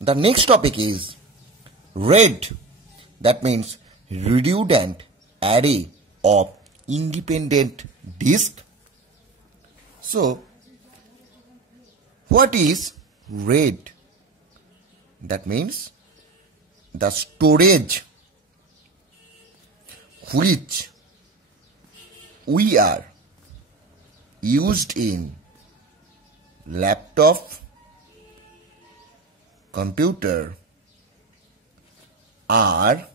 the next topic is RAID, that means redundant array of independent disk. So, what is RAID? That means the storage which we are used in laptop, computer are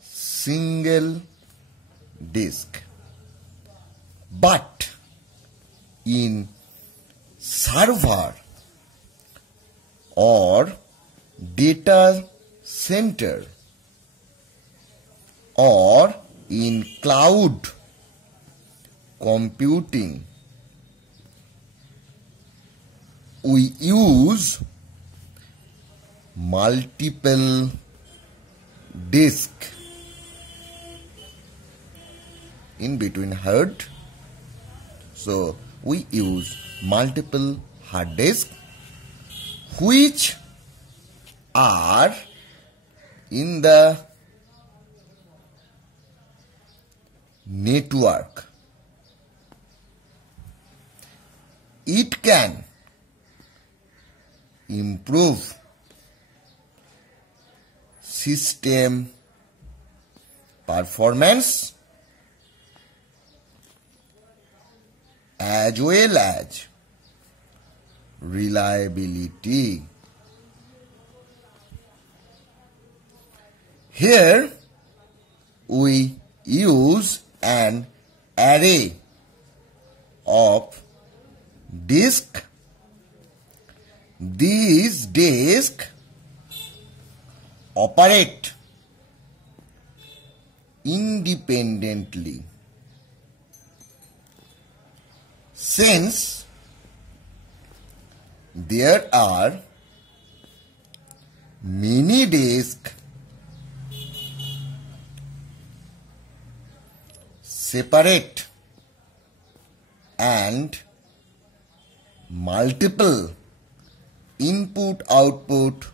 single disk, but in server or data center or in cloud computing, we use multiple disk. In between hard, so we use multiple hard disk which are in the network. It can improve system performance as well as reliability. Here we use an array of disk. These disks operate independently. Since there are many disks separate and multiple input-output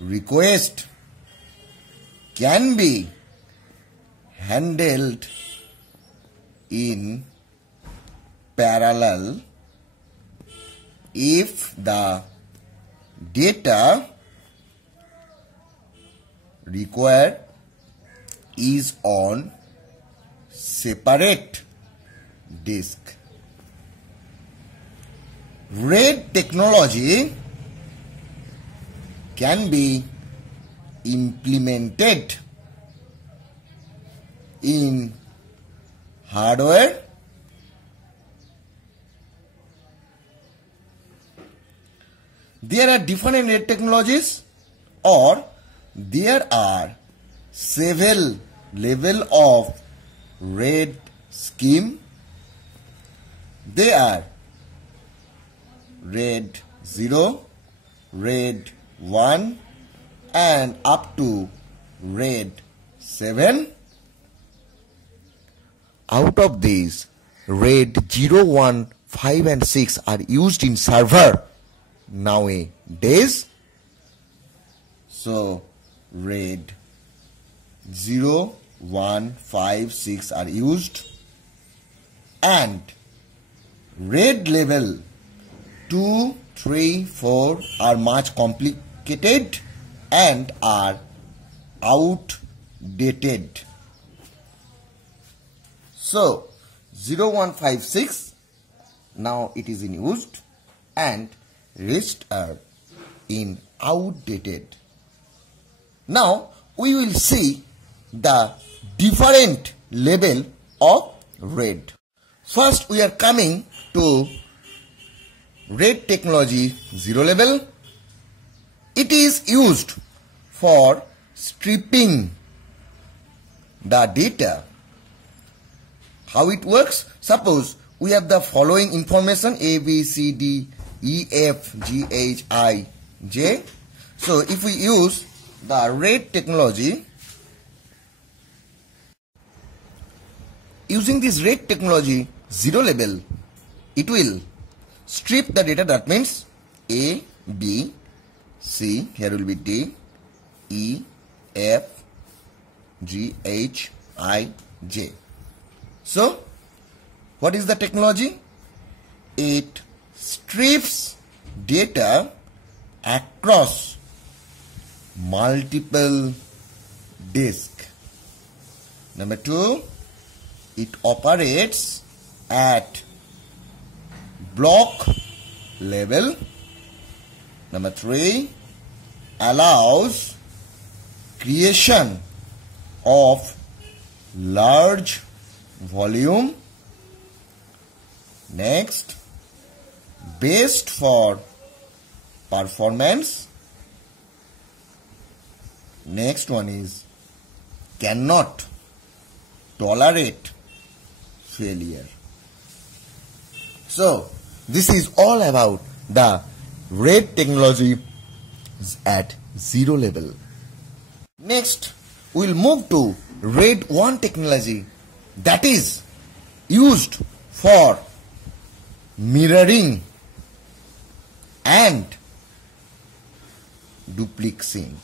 requests can be handled in parallel if the data required is on separate disk. RAID technology can be implemented in hardware, there are different RAID technologies, or there are several levels of RAID scheme. They are RAID 0, RAID 1 and up to RAID 7. Out of these, RAID 0, 1, 5 and 6 are used in server nowadays. So RAID 0, 1, 5, 6 are used, and RAID level 2, 3, 4 are much complicated and are outdated. So 0, 1, 5, 6 now it is in used and rest are in outdated. Now we will see the different level of RAID. First we are coming to RAID technology 0 level. It is used for stripping the data. How it works? Suppose we have the following information A, B, C, D, E, F, G, H, I, J. So if we use the RAID technology, using this RAID technology 0 level, it will strip the data. That means A, B, C, here will be D, E, F, G, H, I, J. So, what is the technology? It strips data across multiple disks. Number 2, it operates at block level. Number 3, allows creation of large volume. Next, best for performance. Next one is cannot tolerate failure. So, this is all about the RAID technology at 0 level. Next, we will move to RAID 1 technology, that is used for mirroring and duplexing.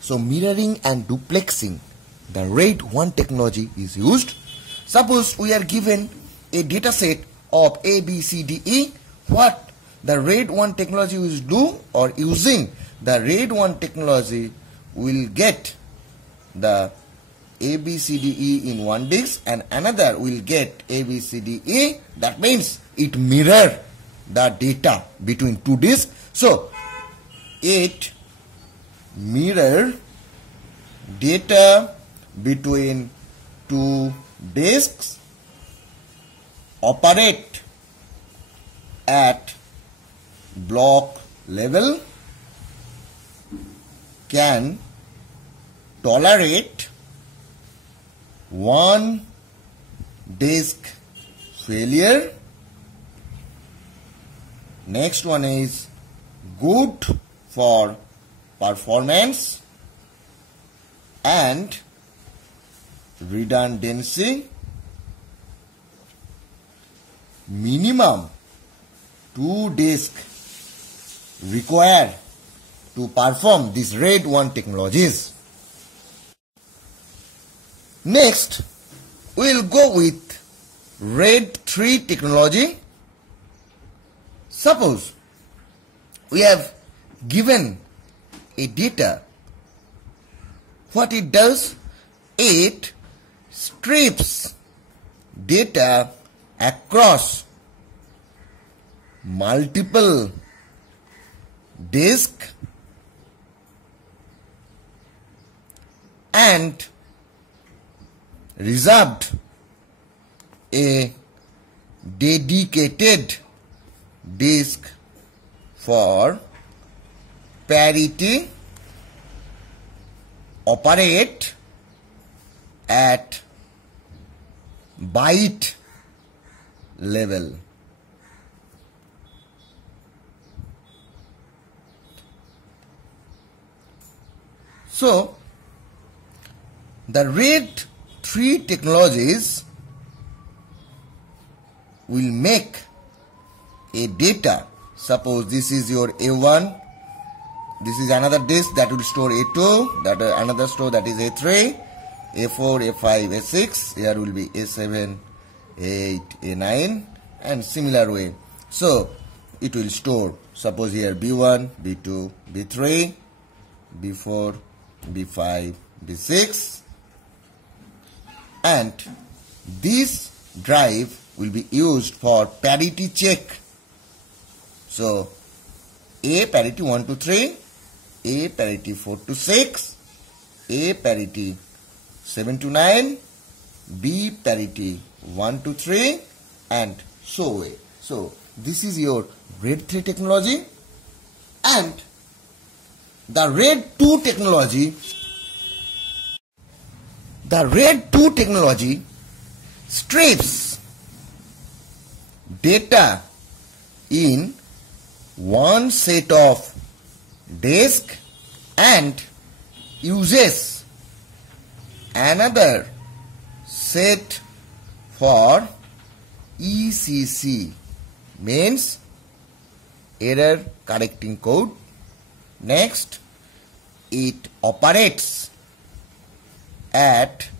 So, mirroring and duplexing, the RAID 1 technology is used. Suppose we are given a data set of A, B, C, D, E. What the RAID 1 technology will do, or using the RAID 1 technology, will get the A, B, C, D, E in one disk and another will get A, B, C, D, E. That means it mirror the data between two disks. So, it mirror data between two disks, operate at block level, can tolerate one disk failure. Next one is good for performance and redundancy. Minimum 2 disks required to perform these RAID 1 technologies. Next, we will go with RAID 3 technology. Suppose we have given a data. What it does? It strips data across multiple disks and reserved a dedicated disk for parity, operate at byte level. So, the RAID 3 technologies will make a data. Suppose this is your A1, this is another disk that will store A2, that another store that is A3, A4, A5, A6, here will be A7, A8, A9 and similar way. So, it will store, suppose here B1, B2, B3, B4, B5, B6, and this drive will be used for parity check. So, A parity 1 to 3, A parity 4 to 6, A parity 7 to 9, B parity 1 to 3 and so on. So, this is your RAID 3 technology. And the RAID 2 technology strips data in one set of disk and uses another set for ECC, means error correcting code. Next, it operates at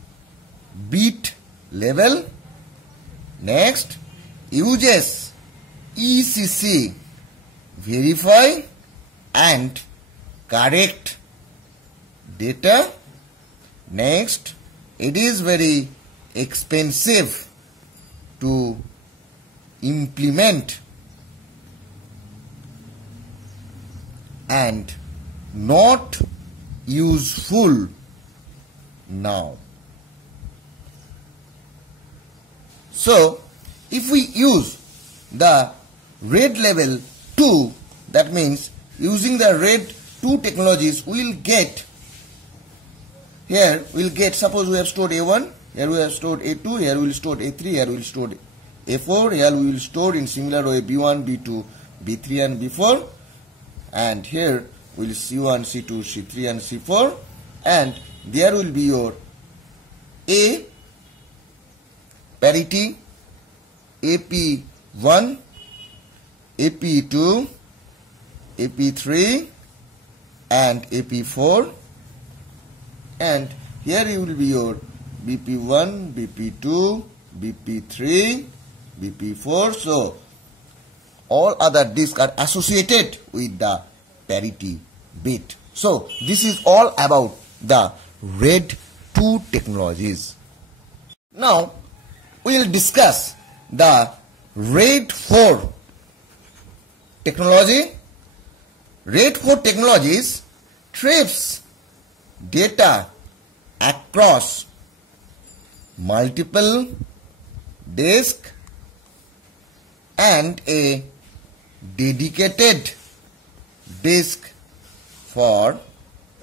bit level. Next, uses ECC, verify and correct data. Next, it is very expensive to implement and not useful now. So, if we use the RAID level 2, that means using the RAID 2 technologies, we will get, here we will get, suppose we have stored A1, here we have stored A2, here we will store A3, here we will store A4, here we will store in similar way B1, B2, B3 and B4, and here we will C1, C2, C3 and C4, and there will be your A parity, AP1, AP2, AP3 and AP4, and here you will be your BP1, BP2, BP3, BP4. So all other disks are associated with the parity bit. So this is all about the RAID 2 technologies. Now we will discuss the RAID 4 technology. RAID 4 technologies trips data across multiple disks and a dedicated disk for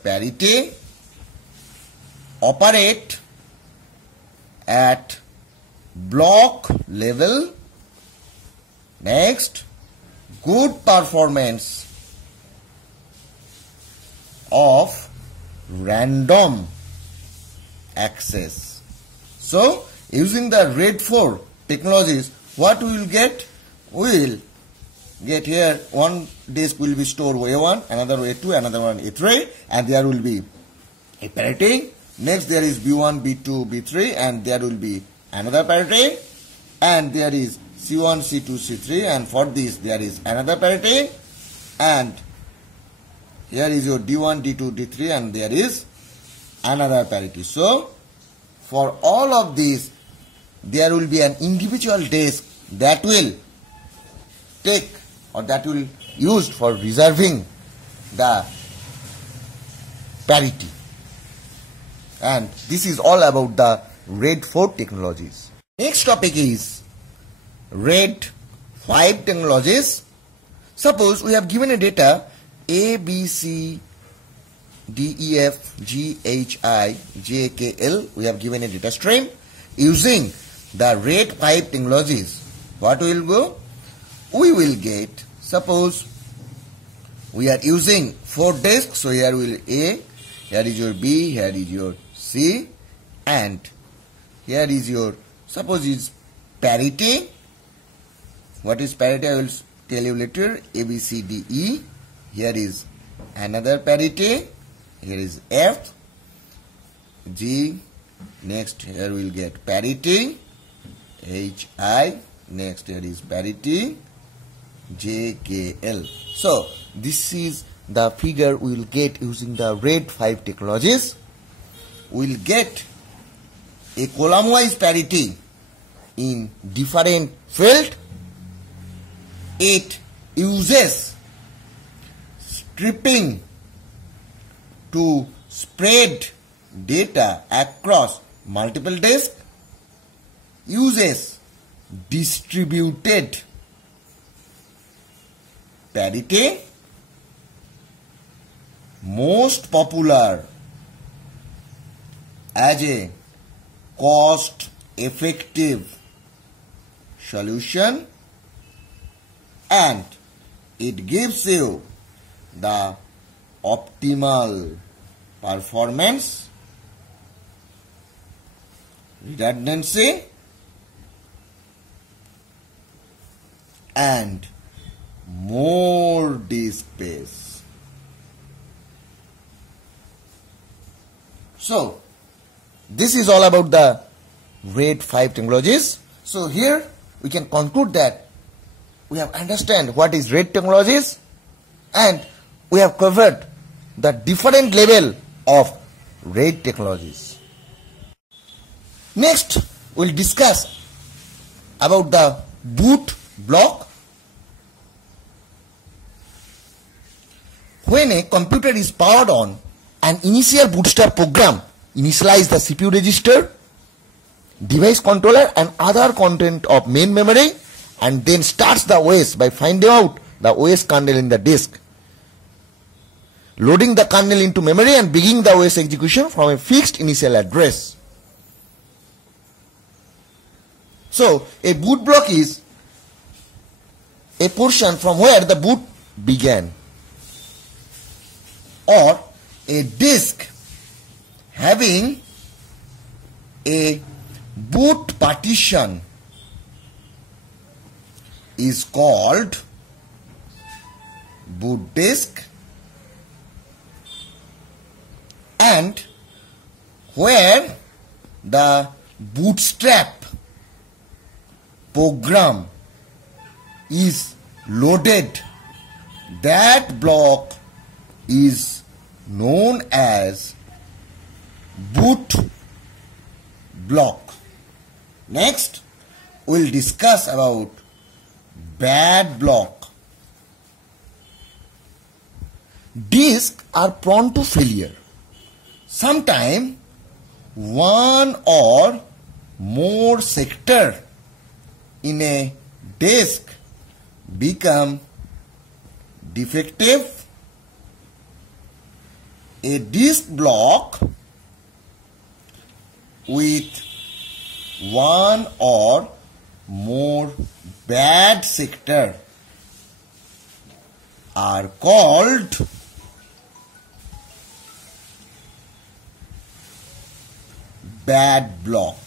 parity, operate at block level. Next, good performance of random access. So, using the RAID 4 technologies, what we will get? We will get here one disk will be stored A1, another A2, another one A3, and there will be a parity. Next there is B1, B2, B3, and there will be another parity, and there is C1, C2, C3, and for this there is another parity, and here is your D1, D2, D3, and there is another parity. So for all of these there will be an individual disk that will take or that will used for reserving the parity. And this is all about the RAID 4 technologies. Next topic is RAID 5 technologies. Suppose we have given a data A, B, C, D, E, F, G, H, I, J, K, L. We have given a data stream. Using the RAID 5 technologies, what will go? We will get, suppose we are using 4 disks, so here will A, here is your B, here is your C, and here is your, suppose is parity. What is parity? I will tell you later. A, B, C, D, E. Here is another parity. Here is F, G. Next here we will get parity. H, I. Next here is parity. J, K, L. So this is the figure we will get using the RAID 5 technologies. We will get a column-wise parity in different field. It uses stripping to spread data across multiple disks, uses distributed parity, most popular as a cost-effective solution, and it gives you the optimal performance, redundancy, and more disk space. So, this is all about the RAID 5 technologies. So, here we can conclude that we have understand what is RAID technologies and we have covered the different level of RAID technologies. Next, we will discuss about the boot block. When a computer is powered on, an initial bootstrap program initializes the CPU register, device controller and other content of main memory, and then starts the OS by finding out the OS kernel in the disk, loading the kernel into memory and beginning the OS execution from a fixed initial address. So, a boot block is a portion from where the boot began, or a disk having a boot partition is called boot disk, and where the bootstrap program is loaded, that block is known as boot block. Next, we will discuss about bad block. Disks are prone to failure. Sometimes one or more sector in a disk become defective. A disk block with one or more bad sector are called bad block.